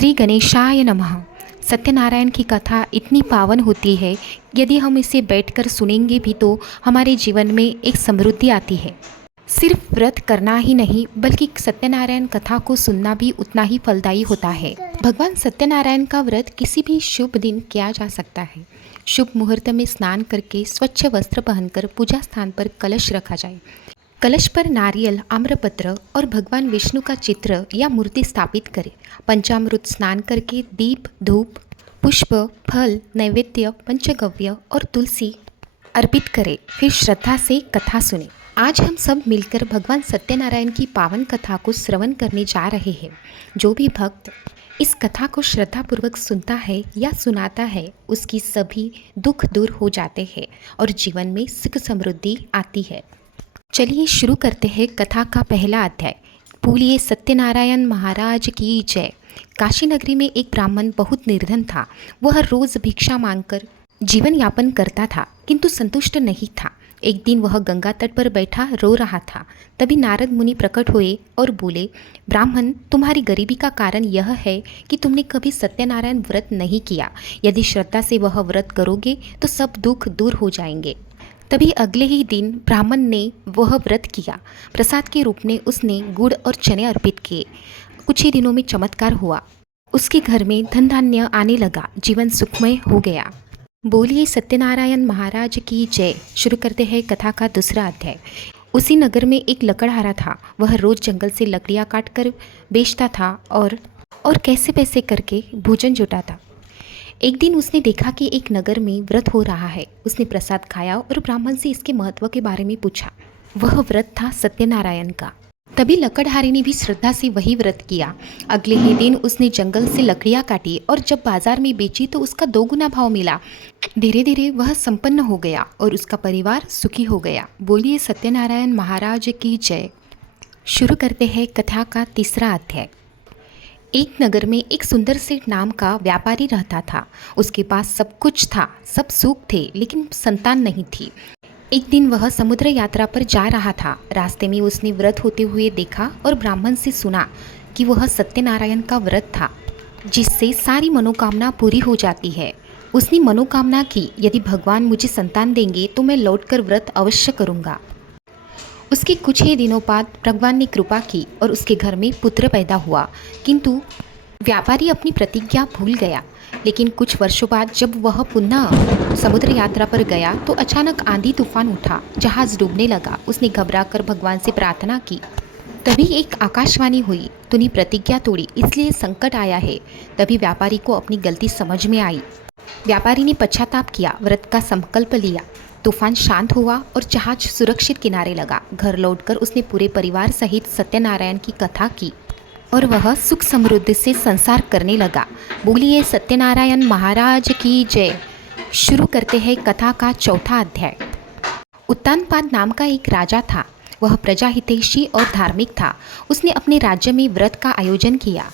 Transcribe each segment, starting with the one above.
श्री गणेशाय नमः। सत्यनारायण की कथा इतनी पावन होती है, यदि हम इसे बैठकर सुनेंगे भी तो हमारे जीवन में एक समृद्धि आती है। सिर्फ व्रत करना ही नहीं, बल्कि सत्यनारायण कथा को सुनना भी उतना ही फलदायी होता है। भगवान सत्यनारायण का व्रत किसी भी शुभ दिन किया जा सकता है। शुभ मुहूर्त में स्नान करके स्वच्छ वस्त्र पहनकर पूजा स्थान पर कलश रखा जाए। कलश पर नारियल, आम्रपत्र और भगवान विष्णु का चित्र या मूर्ति स्थापित करें। पंचामृत स्नान करके दीप, धूप, पुष्प, फल, नैवेद्य, पंचगव्य और तुलसी अर्पित करें। फिर श्रद्धा से कथा सुने। आज हम सब मिलकर भगवान सत्यनारायण की पावन कथा को श्रवण करने जा रहे हैं। जो भी भक्त इस कथा को श्रद्धापूर्वक सुनता है या सुनाता है, उसकी सभी दुख दूर हो जाते हैं और जीवन में सुख समृद्धि आती है। चलिए शुरू करते हैं कथा का पहला अध्याय। बोलिए सत्यनारायण महाराज की जय। काशी नगरी में एक ब्राह्मण बहुत निर्धन था। वह रोज भिक्षा मांगकर जीवन यापन करता था, किंतु संतुष्ट नहीं था। एक दिन वह गंगा तट पर बैठा रो रहा था। तभी नारद मुनि प्रकट हुए और बोले, ब्राह्मण, तुम्हारी गरीबी का कारण यह है कि तुमने कभी सत्यनारायण व्रत नहीं किया। यदि श्रद्धा से वह व्रत करोगे तो सब दुख दूर हो जाएंगे। तभी अगले ही दिन ब्राह्मण ने वह व्रत किया। प्रसाद के रूप में उसने गुड़ और चने अर्पित किए। कुछ ही दिनों में चमत्कार हुआ। उसके घर में धन धान्य आने लगा। जीवन सुखमय हो गया। बोलिए सत्यनारायण महाराज की जय। शुरू करते हैं कथा का दूसरा अध्याय। उसी नगर में एक लकड़हारा था। वह रोज जंगल से लकड़ियाँ काट कर बेचता था और कैसे पैसे करके भोजन जुटाता। एक दिन उसने देखा कि एक नगर में व्रत हो रहा है। उसने प्रसाद खाया और ब्राह्मण से इसके महत्व के बारे में पूछा। वह व्रत था सत्यनारायण का। तभी लकड़हारे ने भी श्रद्धा से वही व्रत किया। अगले ही दिन उसने जंगल से लकड़ियाँ काटी और जब बाजार में बेची तो उसका 2 गुना भाव मिला। धीरे धीरे वह संपन्न हो गया और उसका परिवार सुखी हो गया। बोलिए सत्यनारायण महाराज की जय। शुरू करते हैं कथा का तीसरा अध्याय। एक नगर में एक सुंदर सेठ नाम का व्यापारी रहता था। उसके पास सब कुछ था, सब सुख थे, लेकिन संतान नहीं थी। एक दिन वह समुद्र यात्रा पर जा रहा था। रास्ते में उसने व्रत होते हुए देखा और ब्राह्मण से सुना कि वह सत्यनारायण का व्रत था, जिससे सारी मनोकामना पूरी हो जाती है। उसने मनोकामना की, यदि भगवान मुझे संतान देंगे तो मैं लौटकर व्रत अवश्य करूँगा। उसके कुछ ही दिनों बाद भगवान ने कृपा की और उसके घर में पुत्र पैदा हुआ, किंतु व्यापारी अपनी प्रतिज्ञा भूल गया। लेकिन कुछ वर्षों बाद जब वह पुनः समुद्र यात्रा पर गया तो अचानक आंधी तूफान उठा। जहाज डूबने लगा। उसने घबराकर भगवान से प्रार्थना की। तभी एक आकाशवाणी हुई, तूने प्रतिज्ञा तोड़ी, इसलिए संकट आया है। तभी व्यापारी को अपनी गलती समझ में आई। व्यापारी ने पश्चाताप किया, व्रत का संकल्प लिया। तूफान शांत हुआ और जहाज सुरक्षित किनारे लगा। घर लौटकर उसने पूरे परिवार सहित सत्यनारायण की कथा की और वह सुख समृद्धि से संसार करने लगा। बोलिए सत्यनारायण महाराज की जय। शुरू करते हैं कथा का चौथा अध्याय। उत्तानपाद नाम का एक राजा था। वह प्रजाहितैषी और धार्मिक था। उसने अपने राज्य में व्रत का आयोजन किया।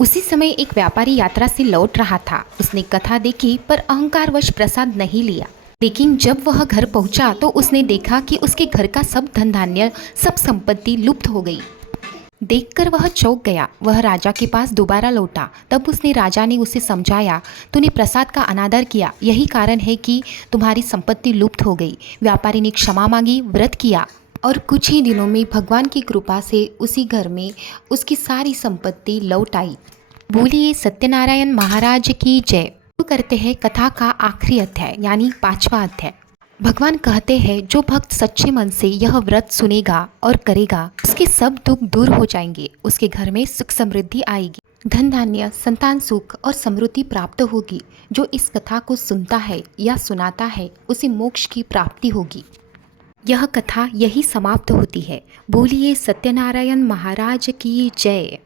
उसी समय एक व्यापारी यात्रा से लौट रहा था। उसने कथा देखी पर अहंकारवश प्रसाद नहीं लिया। लेकिन जब वह घर पहुंचा तो उसने देखा कि उसके घर का सब धन धान्य, सब संपत्ति लुप्त हो गई। देखकर वह चौंक गया। वह राजा के पास दोबारा लौटा। तब उसने राजा ने उसे समझाया, तूने प्रसाद का अनादर किया, यही कारण है कि तुम्हारी संपत्ति लुप्त हो गई। व्यापारी ने क्षमा मांगी, व्रत किया और कुछ ही दिनों में भगवान की कृपा से उसी घर में उसकी सारी संपत्ति लौट आई। बोलिए सत्यनारायण महाराज की जय। शुरू करते हैं कथा का आखिरी अध्याय, यानी 5वां अध्याय। भगवान कहते हैं, जो भक्त सच्चे मन से यह व्रत सुनेगा और करेगा, उसके सब दुख दूर हो जाएंगे। उसके घर में सुख समृद्धि आएगी, धन धान्य, संतान सुख और समृद्धि प्राप्त होगी। जो इस कथा को सुनता है या सुनाता है, उसे मोक्ष की प्राप्ति होगी। यह कथा यही समाप्त होती है। बोलिए सत्यनारायण महाराज की जय।